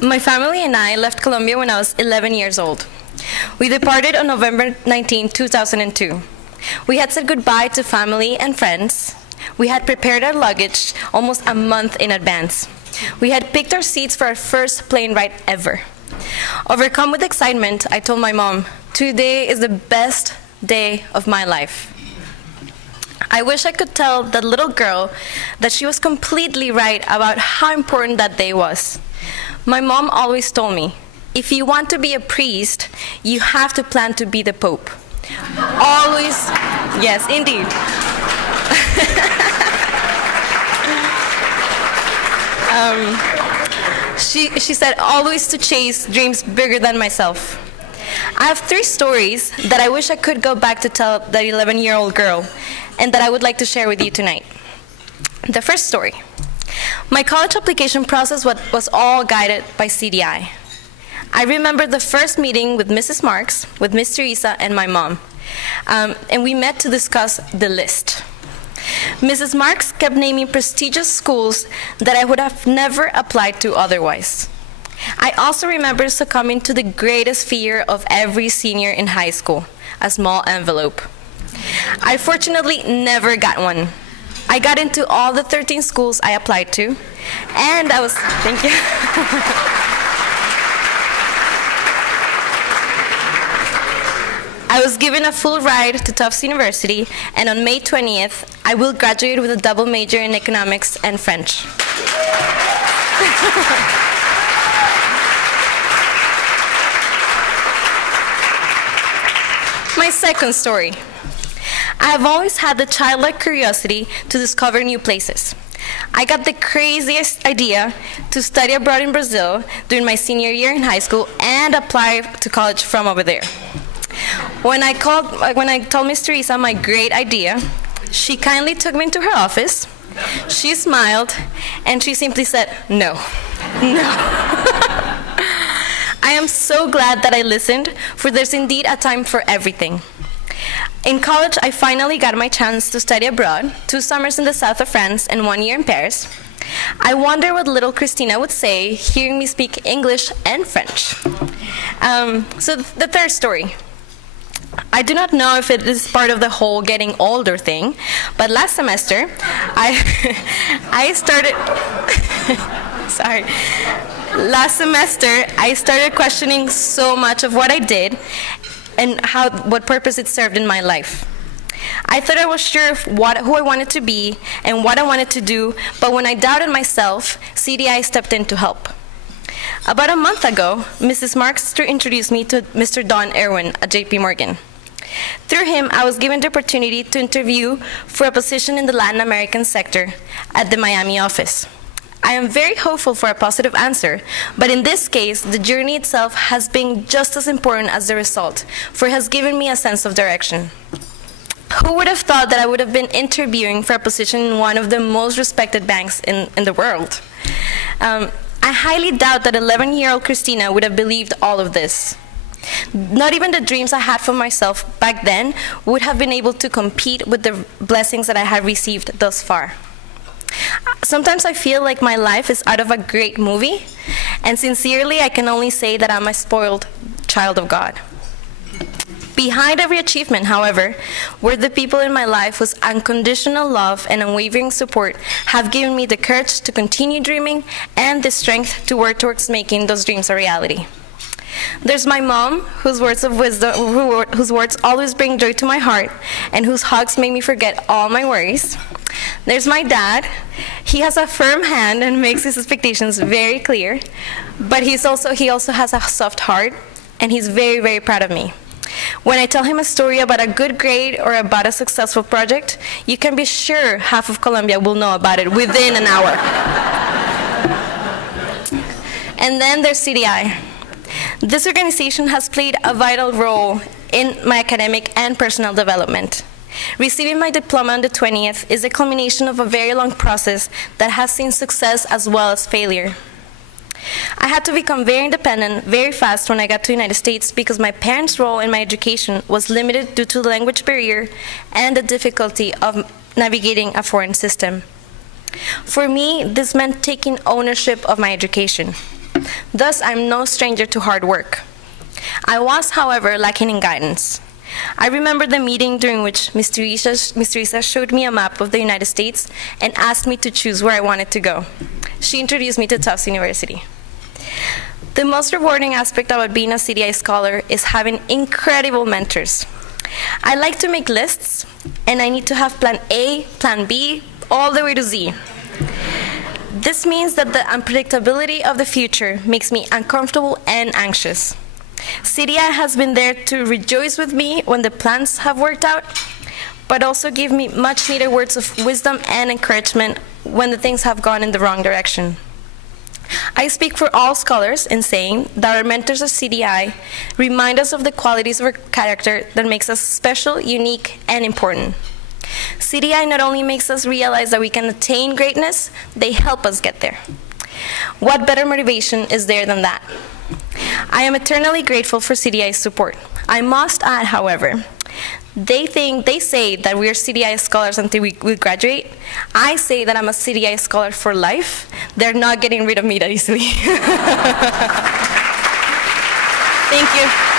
My family and I left Colombia when I was 11 years old. We departed on November 19, 2002. We had said goodbye to family and friends. We had prepared our luggage almost a month in advance. We had picked our seats for our first plane ride ever. Overcome with excitement, I told my mom, "Today is the best day of my life." I wish I could tell that little girl that she was completely right about how important that day was. My mom always told me, if you want to be a priest, you have to plan to be the Pope. Always, yes, indeed. She said always to chase dreams bigger than myself. I have 3 stories that I wish I could go back to tell that 11-year-old girl, and that I would like to share with you tonight. The first story. My college application process was all guided by CDI. I remember the first meeting with Mrs. Marks, with Miss Teresa, and my mom. And we met to discuss the list. Mrs. Marks kept naming prestigious schools that I would have never applied to otherwise. I also remember succumbing to the greatest fear of every senior in high school, a small envelope. I fortunately never got one. I got into all the 13 schools I applied to, and I was, thank you. I was given a full ride to Tufts University, and on May 20th, I will graduate with a double major in economics and French. My second story. I have always had the childlike curiosity to discover new places. I got the craziest idea to study abroad in Brazil during my senior year in high school and apply to college from over there. When I told Miss Teresa my great idea, she kindly took me into her office, she smiled, and she simply said, "No, no." I am so glad that I listened, for there's indeed a time for everything. In college, I finally got my chance to study abroad, 2 summers in the south of France and 1 year in Paris. I wonder what little Cristina would say hearing me speak English and French. So the third story. I do not know if it is part of the whole getting older thing, but last semester, I started questioning so much of what I did and what purpose it served in my life. I thought I was sure of who I wanted to be and what I wanted to do, but when I doubted myself, CDI stepped in to help. About a month ago, Mrs. Marks introduced me to Mr. Don Irwin at JP Morgan. Through him, I was given the opportunity to interview for a position in the Latin American sector at the Miami office. I am very hopeful for a positive answer, but in this case, the journey itself has been just as important as the result, for it has given me a sense of direction. Who would have thought that I would have been interviewing for a position in one of the most respected banks in the world? I highly doubt that 11-year-old Cristina would have believed all of this. Not even the dreams I had for myself back then would have been able to compete with the blessings that I had received thus far. Sometimes I feel like my life is out of a great movie, and sincerely I can only say that I'm a spoiled child of God. Behind every achievement, however, were the people in my life whose unconditional love and unwavering support have given me the courage to continue dreaming and the strength to work towards making those dreams a reality. There's my mom, whose words of wisdom, whose words always bring joy to my heart, and whose hugs make me forget all my worries. There's my dad. He has a firm hand and makes his expectations very clear, but he also has a soft heart, and he's very, very proud of me. When I tell him a story about a good grade or about a successful project, you can be sure half of Colombia will know about it within an hour. And then there's CDI. This organization has played a vital role in my academic and personal development. Receiving my diploma on the 20th is a culmination of a very long process that has seen success as well as failure. I had to become very independent very fast when I got to the United States because my parents' role in my education was limited due to the language barrier and the difficulty of navigating a foreign system. For me, this meant taking ownership of my education. Thus, I'm no stranger to hard work. I was, however, lacking in guidance. I remember the meeting during which Ms. Teresa showed me a map of the United States and asked me to choose where I wanted to go. She introduced me to Tufts University. The most rewarding aspect about being a CDI scholar is having incredible mentors. I like to make lists, and I need to have plan A, plan B, all the way to Z. This means that the unpredictability of the future makes me uncomfortable and anxious. CDI has been there to rejoice with me when the plans have worked out, but also give me much needed words of wisdom and encouragement when the things have gone in the wrong direction. I speak for all scholars in saying that our mentors of CDI remind us of the qualities of our character that makes us special, unique, and important. CDI not only makes us realize that we can attain greatness, they help us get there. What better motivation is there than that? I am eternally grateful for CDI's support. I must add, however, they say that we are CDI scholars until we graduate. I say that I'm a CDI scholar for life. They're not getting rid of me that easily. Thank you.